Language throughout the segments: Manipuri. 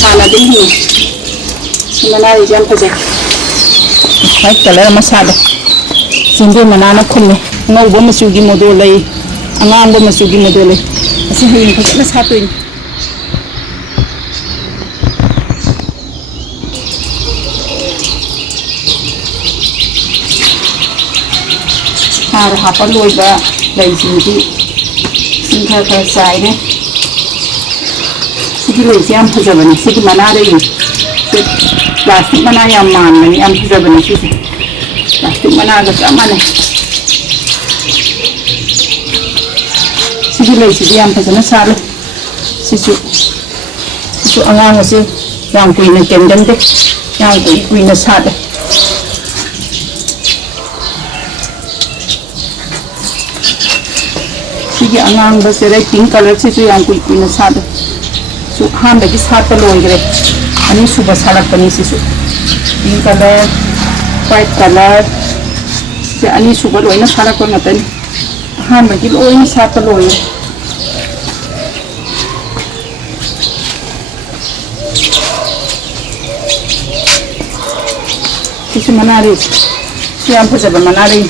Sanadinho. Simanari jam faze. White color masala. Sindi manana khulne. Ngau bo masugi modolai. Angang bo masugi modolai. Asi hayin ko na sa tuin. Har hapa loi ba lai sindi. Singha ka sai ne. Sigi loi siam phajabani sigi manare ni. Plastic mana yang man ni am phajabani sigi. Plastic mana ga amane. Sigi loi sigi am phajana sale. Sisu angang ase yang kui na kendam de. Yang kui na sade. Sigi angang ba sere pink color sisu yang kui na sade. So han bagi sate loi gre. Ani suba salak pani sisu. Pink color, white color. Se ani suba loi na salak ko ngatan. Han bagi loi na sate loi. Sisu manari. Siam pujaba manari.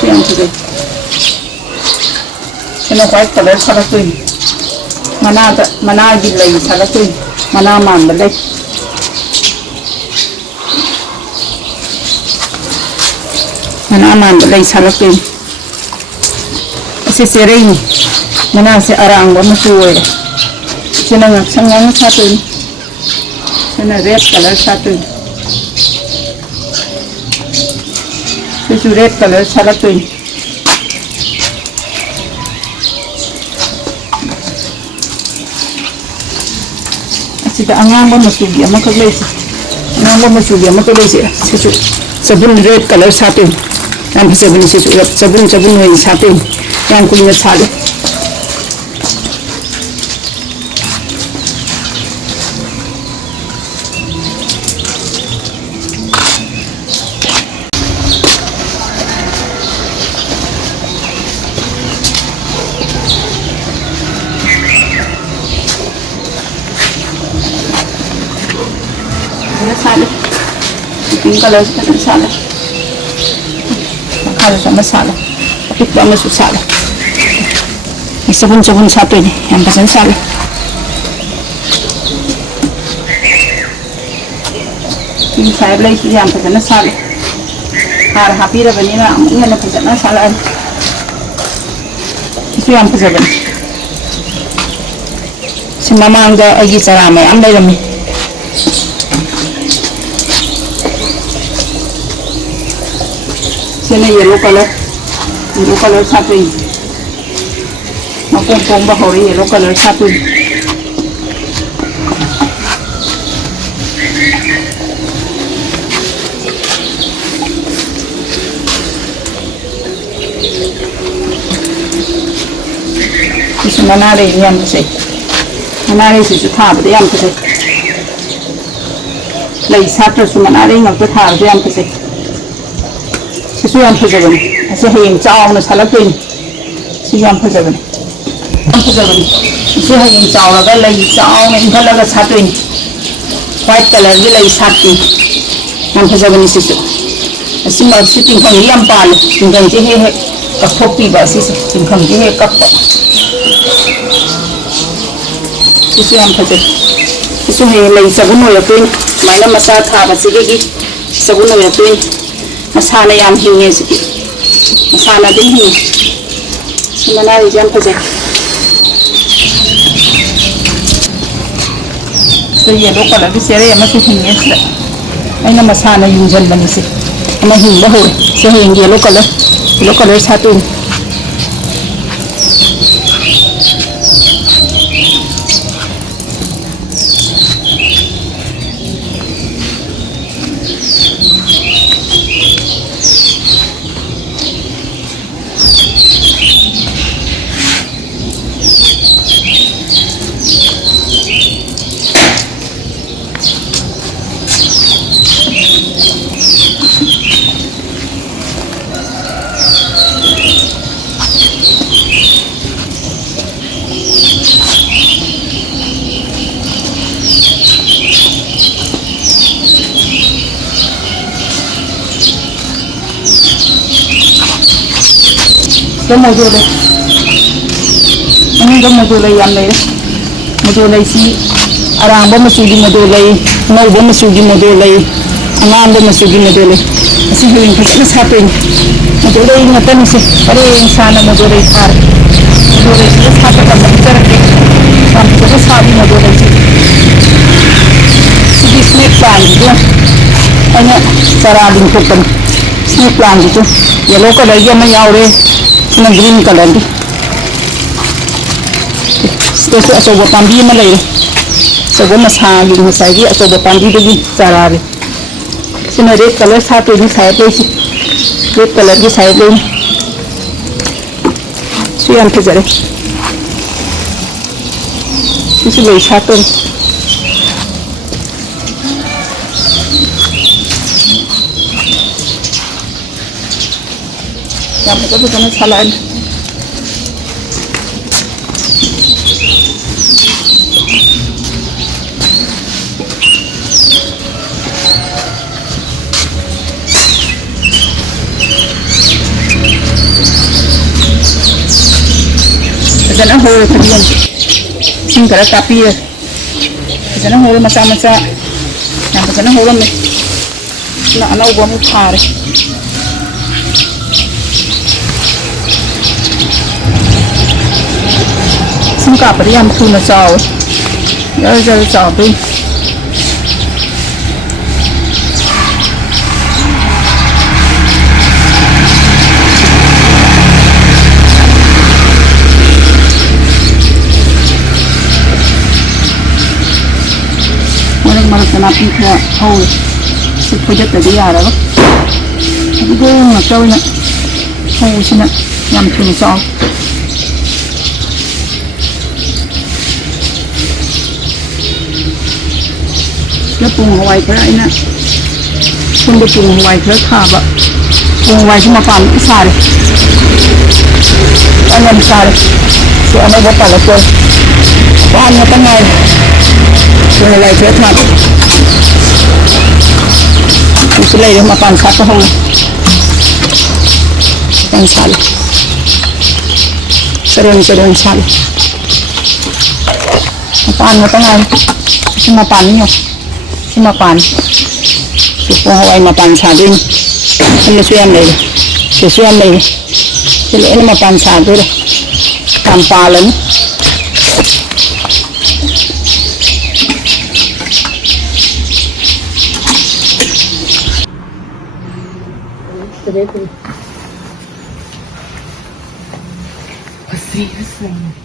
Siam pujaba. Sino white color salak ko. Mana gilai salak ko. Mana man balai. Mana man balai salak ko. Ase serei. Mana se arang ba masuwe. Sino ngak sangang satu. Sino red color satu. Sisu red color salak ko. Sida angang ba masugi ama kaglay si angang ba masugi ama kaglay si sisu sabun red color satu yang sabun sisu sabun wai satu yang kunya sale sale pink color sale kalau sama sale tapi banget susah sale sabun satu ini yang pesan sale ini saya beli yang pesan sale har happy rabani na ini na pesan sale itu yang pesan si mama angga agi cara mai ambai rami sini yellow color satu ini, makung bahori yellow color satu ini. Ini manare ini yang besar, manare sisu thab itu yang besar. Lagi satu su manare ngak tu thab itu yang besar. Sisu yang phajabani ase hayeng chaw na salakin si yang phajabani si hayeng chaw la ga lai chaw na inghala ga satwin white color gi lai satki yang phajabani sisu asima si tingkhang yam pal tingkhang ji he ka thopi ba si tingkhang ji he kap sisu yang phajabani sisu he lai sabun ya twin mana masa tha ba si gi sabun ya twin masana yang hinge siki masana din hinge simanari jam faze so yellow color bi sere ama su hinge sla aina masana yunjal bani se ama hinga ho so hinge yellow color satu ก็โมดูเลยอันนี้ก็โมดูเลยยำเลยโมดูเลยสิอารามบ่มาสูดีโมดูเลยโมบ่มาสูดีโมดูเลยงานบ่มาสูดีโมดูเลยสิหิงพัชชาเป็นโมดูเลยงตันสิอะไรinsanaโมดูเลยทาร์โมดูเลยสิทาร์กับมันจะรักความจะได้สาดีโมดูเลยสิสิสเนกปลาอยู่อันนี้สาราดินคุกันสเนกปลาอยู่yellow color ये मैं यार रे ना green color दी स्पेशल अशोक पांडी में ले अशोक मसाली मसाली अशोक पांडी तो भी सारा रे इसमें रेड कलर साथ ही साइड पे रेड कलर की साइड पे सुयान के जरे इसी ले साथ तो yang itu bukan salah jangan hol kalian singkara tapi ya jangan hol masa-masa yang jangan hol nih nak anak gua mau cariซึ่งกับปริยามทุนเจ้าแล้วจะเจ้าไปมันจะนับที่แค่เอาสิบพยัตแต่ดีอะไรวะกูก็มาเจ้าเนี่ยเอาสินะยามทุนเจ้าแล้วปรุงเอาไว้ก็ได้นะคุณไปปรุงเอาไว้เพื่อขาบะปรุงเอาไว้ที่มาปั่นอีสานอันนี้อีสานส่วนอันนี้ว่าปั่นแล้วตัวว่าอันนี้ตั้งไงปรุงเอาไว้เพื่อขาบอีสานเลยมาปั่นซักก็ห้องปั่นซักเสด็จซักมาปั่นก็ตั้งไงที่มาปั่นนี่หรอที่มาปั่นสุกเอาไว้มาปั่นชาด้วยมันไม่ช่วยอะไรช่วยอะไรที่เหลือนี่มาปั่นชาด้วยเลยทำปลาเลยเสร็จเลย